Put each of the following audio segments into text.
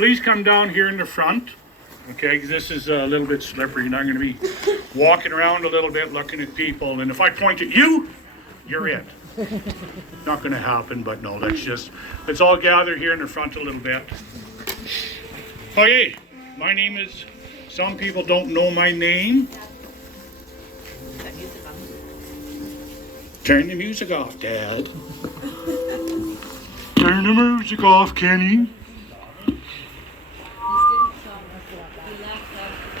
please come down here in the front. Okay, this is a little bit slippery, and I'm going to be walking around a little bit looking at people, and if I point at you, you're it. Not going to happen, but no, let's all gather here in the front a little bit. Okay, my name is, some people don't know my name. Turn the music off, Dad. Turn the music off, Kenny.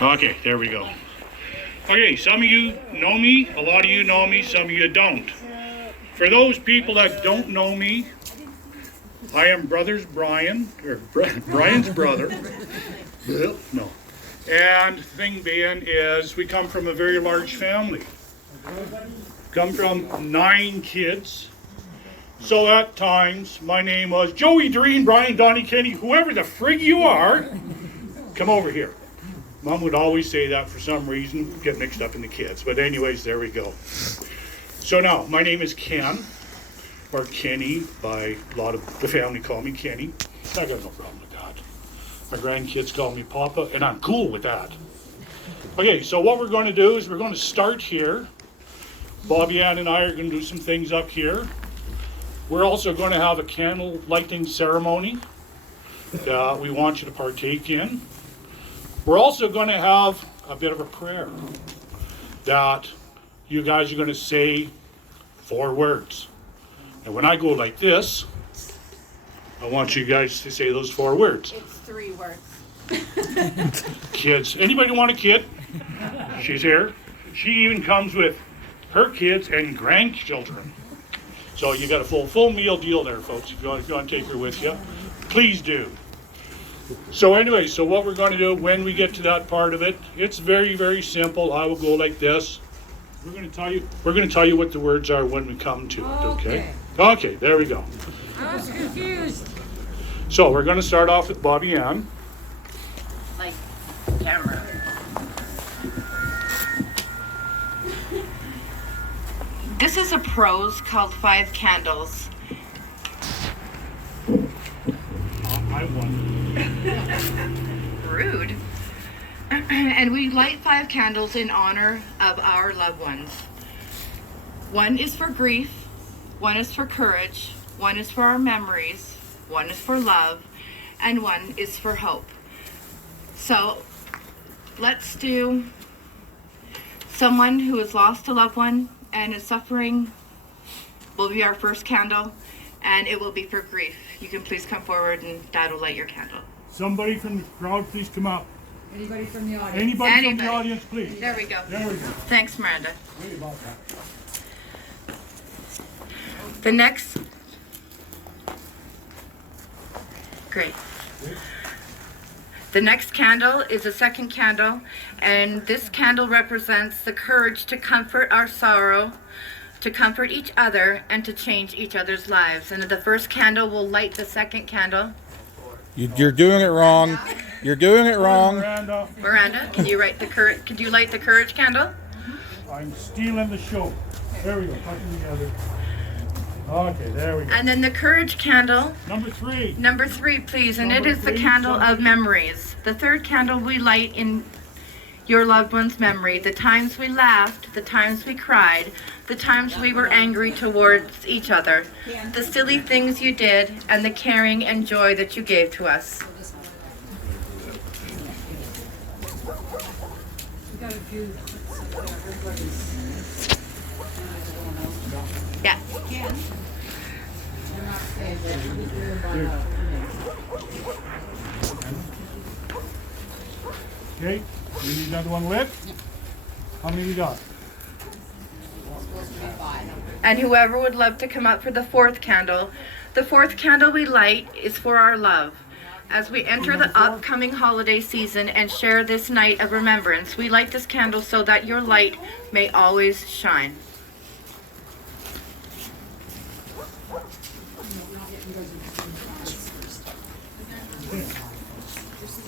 Okay, there we go. Okay, some of you know me, a lot of you know me, some of you don't. For those people that don't know me, I am Brian's brother. No. And the thing being is, we come from a very large family. Come from 9 kids. So at times, my name was Joey, Doreen, Brian, Donnie, Kenny, whoever the frig you are, come over here. Mom would always say that for some reason, get mixed up in the kids. But anyways, there we go. So now, my name is Ken, or Kenny, by a lot of the family call me Kenny. I got no problem with that. My grandkids call me Papa, and I'm cool with that. Okay, so what we're going to do is we're going to start here. Bobby Ann and I are going to do some things up here. We're also going to have a candle lighting ceremony that we want you to partake in. We're also going to have a bit of a prayer that you guys are going to say 4 words. And when I go like this, I want you guys to say those 4 words. It's 3 words. Kids. Anybody want a kid? She's here. She even comes with her kids and grandchildren. So you got a full meal deal there, folks. If you want to take her with you, please do. So anyway, so what we're going to do when we get to that part of it, it's very, very simple. I will go like this. We're going to tell you what the words are when we come to it, okay? Okay, there we go. I was confused. So we're going to start off with Bobby Ann. Like camera. This is a prose called 5 Candles. I won. Rude. And we light 5 candles in honor of our loved ones. 1 is for grief, 1 is for courage, 1 is for our memories, 1 is for love, and 1 is for hope. So let's do someone who has lost a loved one and is suffering will be our first candle, and it will be for grief. You can please come forward and Dad will light your candle. Somebody from the crowd, please come up. Anybody from the audience? Anybody from the audience, please. There we go. There we go. Thanks, Miranda. Sorry about that. The next... Great. The next candle is a second candle, and this candle represents the courage to comfort our sorrow, to comfort each other, and to change each other's lives. And the first candle will light the second candle. You're doing it wrong. You're doing it wrong. Miranda, Can you light the courage candle? I'm stealing the show. There we go. Put them together. Okay, there we go. And then the courage candle. Number 3. Number 3, please, and Number it is the 3, candle of somebody. memories. The third candle we light in your loved one's memory. The times we laughed, the times we cried, the times we were angry towards each other, the silly things you did, and the caring and joy that you gave to us. Yeah. Okay, you need another one lit? How many you got? And whoever would love to come up for the 4th candle. The 4th candle we light is for our love. As we enter the upcoming holiday season and share this night of remembrance, we light this candle so that your light may always shine.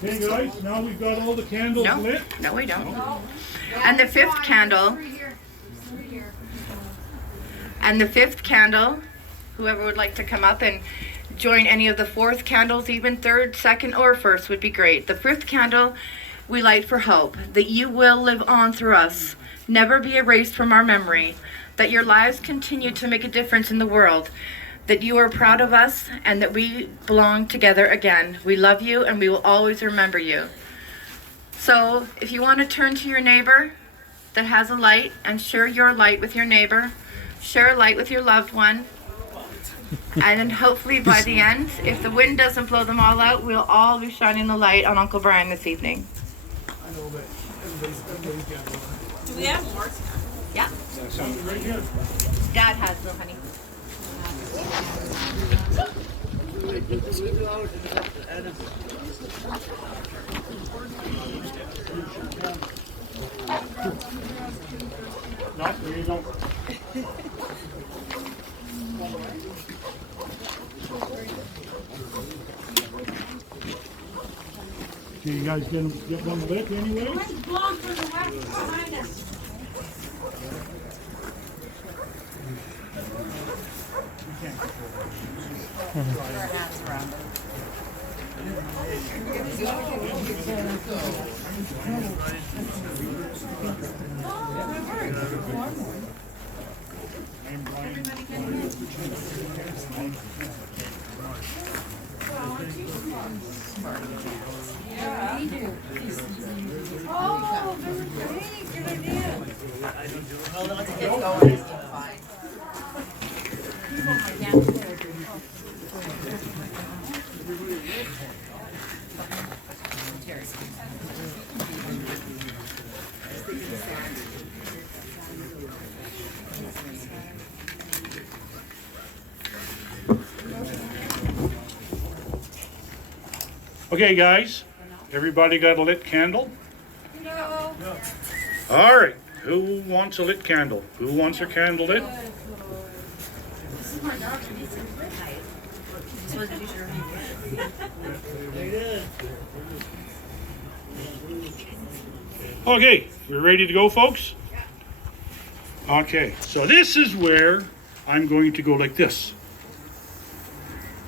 Okay guys, now we've got all the candles lit. No, we don't. And the 5th candle. And the 5th candle, whoever would like to come up, and join any of the fourth candles, even third, second, or first would be great. The fifth candle we light for hope, that you will live on through us, never be erased from our memory, that your lives continue to make a difference in the world, that you are proud of us, and that we belong together again. We love you, and we will always remember you. So if you want to turn to your neighbor that has a light and share your light with your neighbor, share a light with your loved one, and then hopefully by the end, if the wind doesn't blow them all out, we'll all be shining the light on Uncle Brian this evening. Do we have more? Yeah. Dad has them, honey. No, there you go. Okay, you guys get one lit anyway? Let's blow for the west behind us. Oh, very great. Good idea. Well, let's get going. Okay, guys, everybody got a lit candle? No. All right, who wants a lit candle? Who wants their candle lit? This is my dog. Okay, we're ready to go, folks? Okay, so this is where I'm going to go like this.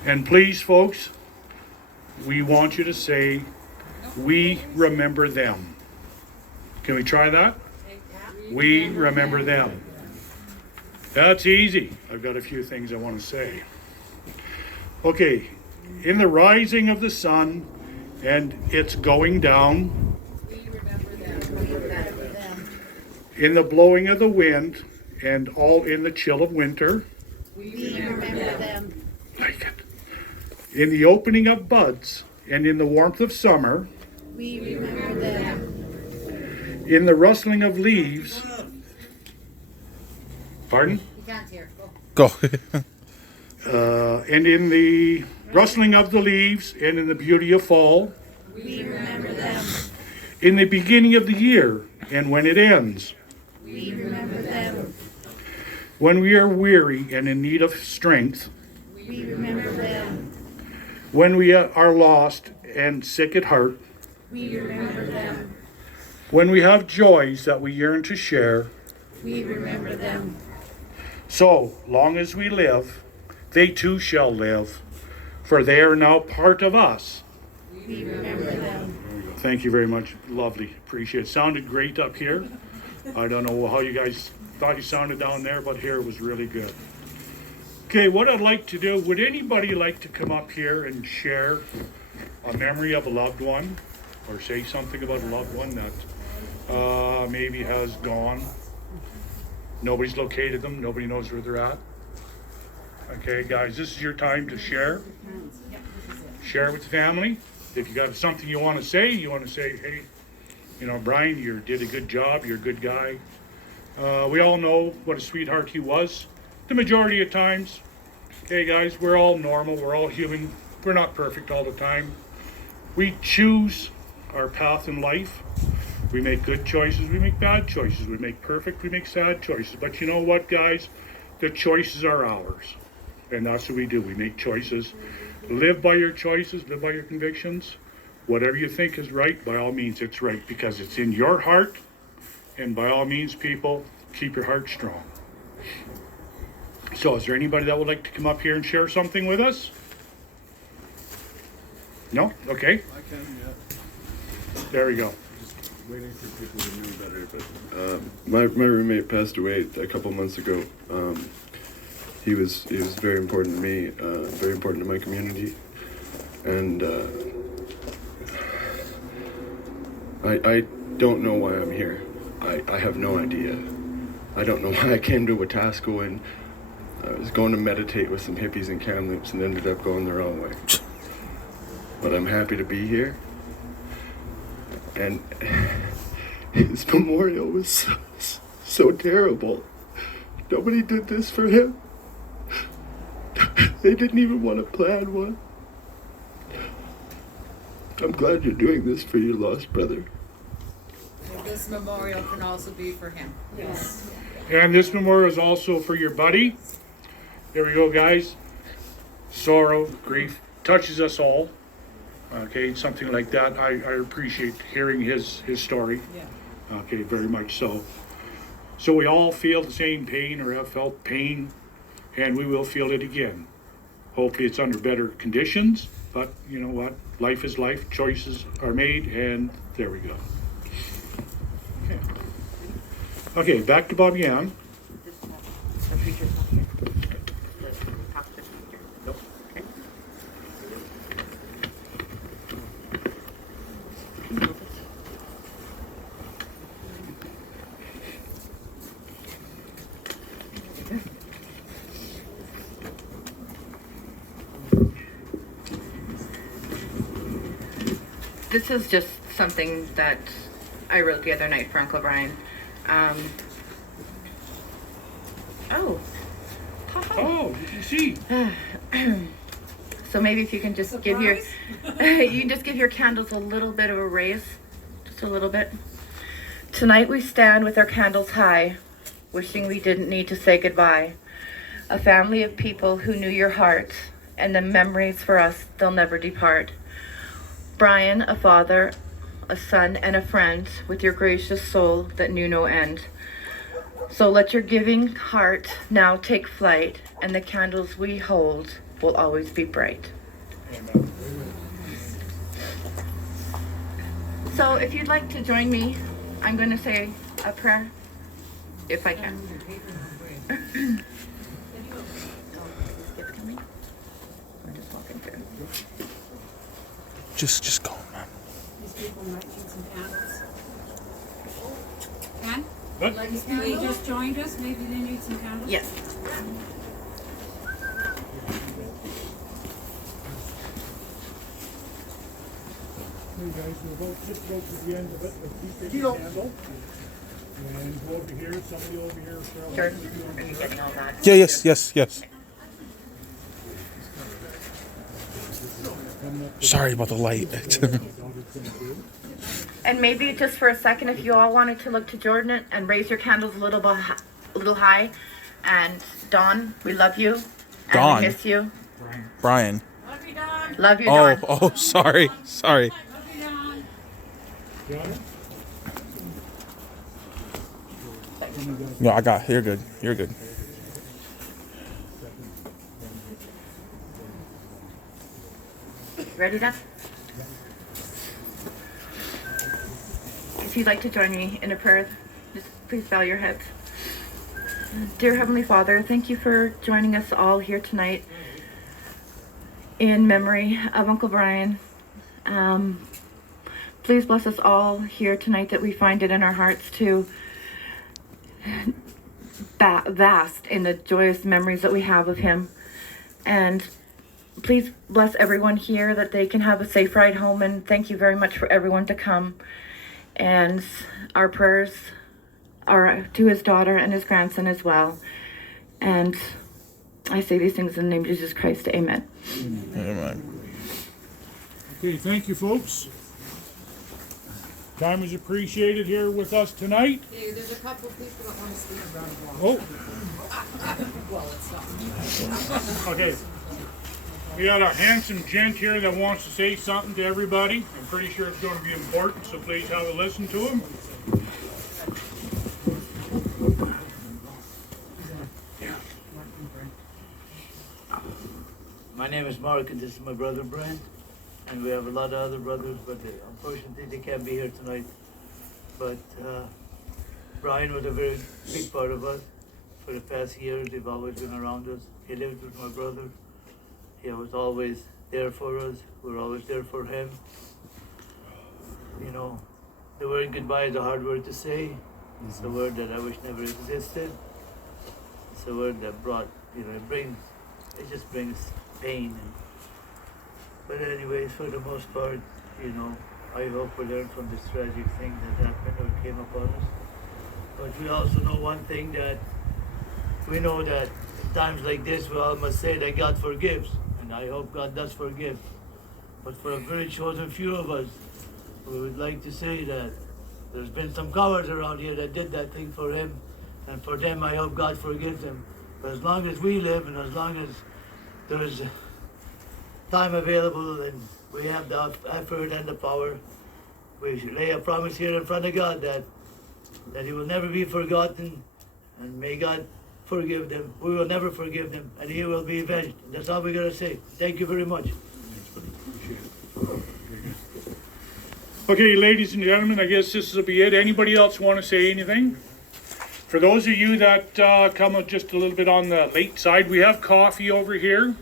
And please, folks, we want you to say, we remember them. Can we try that? We remember them. That's easy. I've got a few things I want to say. Okay, in the rising of the sun and its going down, in the blowing of the wind and all in the chill of winter, We remember them. like it. In the opening of buds and in the warmth of summer, We remember them. in the rustling of leaves. Pardon? You can't hear. Go. Go. And in the rustling of the leaves and in the beauty of fall, We remember them. in the beginning of the year and when it ends, We remember them. when we are weary and in need of strength, We remember them. when we are lost and sick at heart, We remember them. when we have joys that we yearn to share. We remember them. So long as we live, they too shall live, for they are now part of us. We remember them. Thank you very much. Lovely. Appreciate it. Sounded great up here. I don't know how you guys thought you sounded down there, but here it was really good. Okay, what I'd like to do, would anybody like to come up here and share a memory of a loved one, or say something about a loved one that maybe has gone? Nobody's located them. Nobody knows where they're at. Okay, guys, this is your time to share. Share with the family. If you got something you want to say, hey, you know, Brian, you did a good job. You're a good guy. We all know what a sweetheart he was. The majority of times. Okay, guys, we're all normal. We're all human. We're not perfect all the time. We choose our path in life. We make good choices. We make bad choices. We make perfect. We make sad choices. But you know what, guys? The choices are ours. And that's what we do. We make choices. Live by your choices. Live by your convictions. Whatever you think is right, by all means, it's right because it's in your heart. And by all means, people, keep your heart strong. So is there anybody that would like to come up here and share something with us? No? Okay. I can, yeah. There we go. Just waiting for people to know better. But my roommate passed away a couple months ago. He was very important to me, very important to my community, and I don't know why I'm here. I have no idea. I don't know why I came to Wetaskiwin. I was going to meditate with some hippies in Kamloops and ended up going the wrong way. But I'm happy to be here. And his memorial was so terrible. Nobody did this for him. They didn't even want to plan one. I'm glad you're doing this for your lost brother. This memorial can also be for him. Yes. And this memorial is also for your buddy. There we go, guys. Sorrow, grief touches us all. Okay, something like that. I appreciate hearing his story. Yeah. Okay, very much so. So we all feel the same pain or have felt pain, and we will feel it again. Hopefully it's under better conditions, but you know what? Life is life. Choices are made, and there we go. Okay, back to Bobby Ann. This is just something that I wrote the other night for Uncle Brian. Oh, you see. So maybe if you can just give your you can just give your candles a little bit of a raise, just a little bit. Tonight we stand with our candles high, wishing we didn't need to say goodbye. A family of people who knew your heart, and the memories for us they'll never depart. Brian, a father, a son, and a friend, with your gracious soul that knew no end. So let your giving heart now take flight, and the candles we hold will always be bright. Amen. So if you'd like to join me, I'm going to say a prayer, if I can. Just go, man. These people might need some candles. Ken? What? They just joined us, maybe they need some candles? Yes. You guys will both just go to the end of it, but keep your candle. And go over here, somebody over here. Sure. Are you getting all that? Yeah, yes. Sorry about the light. And maybe just for a second, if you all wanted to look to Jordan and raise your candles a little high. And Dawn, we love you. And Dawn? we miss you. Brian. Love you, Don. Love you, Dawn. Oh, sorry. Love you, Don. No, I got. You're good. Ready, Dad? If you'd like to join me in a prayer, just please bow your heads. Dear Heavenly Father, thank you for joining us all here tonight in memory of Uncle Brian. Please bless us all here tonight that we find it in our hearts to vast in the joyous memories that we have of him. And please bless everyone here that they can have a safe ride home, and thank you very much for everyone to come. And our prayers are to his daughter and his grandson as well. And I say these things in the name of Jesus Christ. Amen. Amen. Okay, thank you, folks. Time is appreciated here with us tonight. Okay, there's a couple of people that want to speak about it. Oh, Well, it's not. okay. We got a handsome gent here that wants to say something to everybody. I'm pretty sure it's going to be important, so please have a listen to him. My name is Mark, and this is my brother Brian. and we have a lot of other brothers, but unfortunately they can't be here tonight. But Brian was a very big part of us for the past years. They've always been around us. He lived with my brother. He was always there for us. We were always there for him. You know, the word goodbye is a hard word to say. It's a word that I wish never existed. It's a word that brought, it just brings pain. But anyways, for the most part, I hope we learn from this tragic thing that happened or came upon us. But we also know one thing, that we know that in times like this, we all must say that God forgives. And I hope God does forgive. But for a very chosen few of us, we would like to say that there's been some cowards around here that did that thing for him. And for them, I hope God forgives them. But as long as we live and as long as there's time available and we have the effort and the power, we should lay a promise here in front of God that he will never be forgotten, and may God forgive them. We will never forgive them, and he will be avenged. That's all we gotta say. Thank you very much. Okay, ladies and gentlemen, I guess this will be it. Anybody else want to say anything? For those of you that come just a little bit on the late side, we have coffee over here.